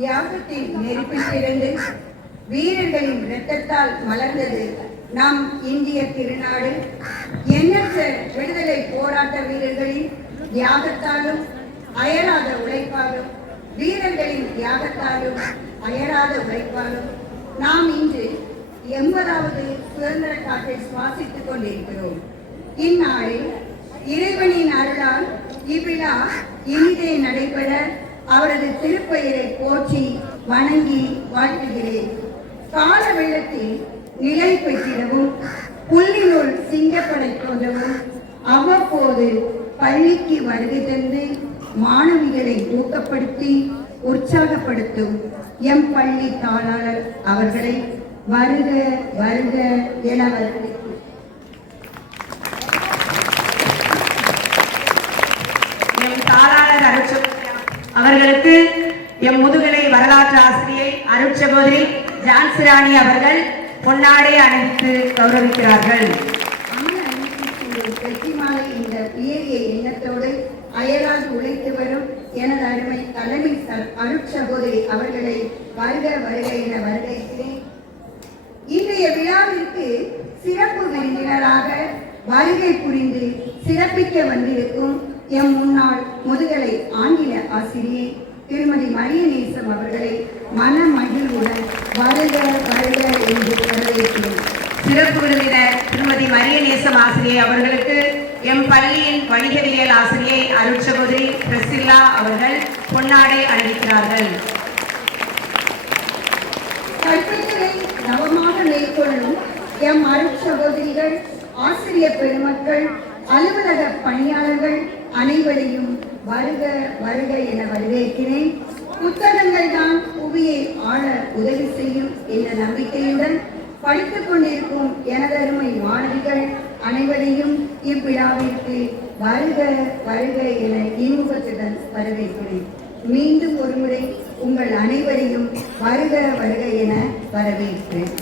தியாகத்தின் நெருப்பிலிருந்து வீரர்களின் இரத்தத்தால் மலர்ந்தது நம் இந்திய திருநாடு. எண்ணற்ற விடுதலை போராட்ட வீரர்களின் தியாகத்தாலும் அயராத உழைப்பாலும் வீரர்களின் தியாகத்தாலும் அயராத உழைப்பாலும் நாம் இன்று 80வது சுதந்திர காற்றை சுவாசித்துக் கொண்டிருக்கிறோம். இந்நாளில் இறைவனின் அருளால் இவ்விழா இனிதே நடைபெற அவரது திருப்பெயரை போற்றி வணங்கி வாழ்த்துகிறேன். கால வெள்ளத்தில் நிலை பெற்றிடவும் புள்ளினுள் சிங்கப்படை தோன்றவும் அவ்வப்போது பள்ளிக்கு வருகை தந்து மாணவிகளை ஊக்கப்படுத்தி உற்சாகப்படுத்தும் எம் பள்ளி தாளாளர் அவர்களை வருக வருக என வரவேற்கிறேன். எம் தாளாளர் அவர்களுக்கு எம் முதுகலை வரலாற்று ஆசிரியை அருட்சகோதரி ஜான்சிராணி அவர்கள் பொன்னாடை அணிவித்து கௌரவிக்கிறார்கள். வெற்றிமாலை இந்த உயரிய எண்ணத்தோடு அயராது உழைத்து வரும் எனது அருமை தலைமை அருட்சகோதரி அவர்களை வருக வருக என வரவேற்கிறேன். இன்றைய விழாவிற்கு சிறப்பு விருந்தினராக வருகை புரிந்து சிறப்பிக்க வந்திருக்கும் எம் முன்னாள் முதுகலை ஆங்கில ஆசிரியை திருமதி மரியநேசம் அவர்களை மன மகிழ்வுடன் வருக வருக என்று வரவேற்கிறேன். சிறப்பு விருந்தினர் திருமதி மரியநேசம் ஆசிரியை அவர்களுக்கு எம் பள்ளியின் வணிகவியல் ஆசிரியை அருட்சகோதரி பிரசில்லா அவர்கள் பொன்னாடை அணிவிக்கிறார்கள். கற்பித்தலை நவமாக மேற்கொள்ளும் எம் அருட்சகோதரிகள், ஆசிரியர் பெருமக்கள், அலுவலக பணியாளர்கள் அனைவரையும் வருக வருக என வரவேற்கிறேன். புத்தகங்கள் தான் புவியை ஆள உதவி செய்யும் என்ற நம்பிக்கையுடன் படித்துக் கொண்டிருக்கும் எனதருமை மாணவிகள் அனைவரையும் இவ்விழாவிற்கு வருக வருக என இன்முகத்துடன் வரவேற்கிறேன். மீண்டும் ஒருமுறை உங்கள் அனைவரையும் வருக வருக என வரவேற்கிறேன்.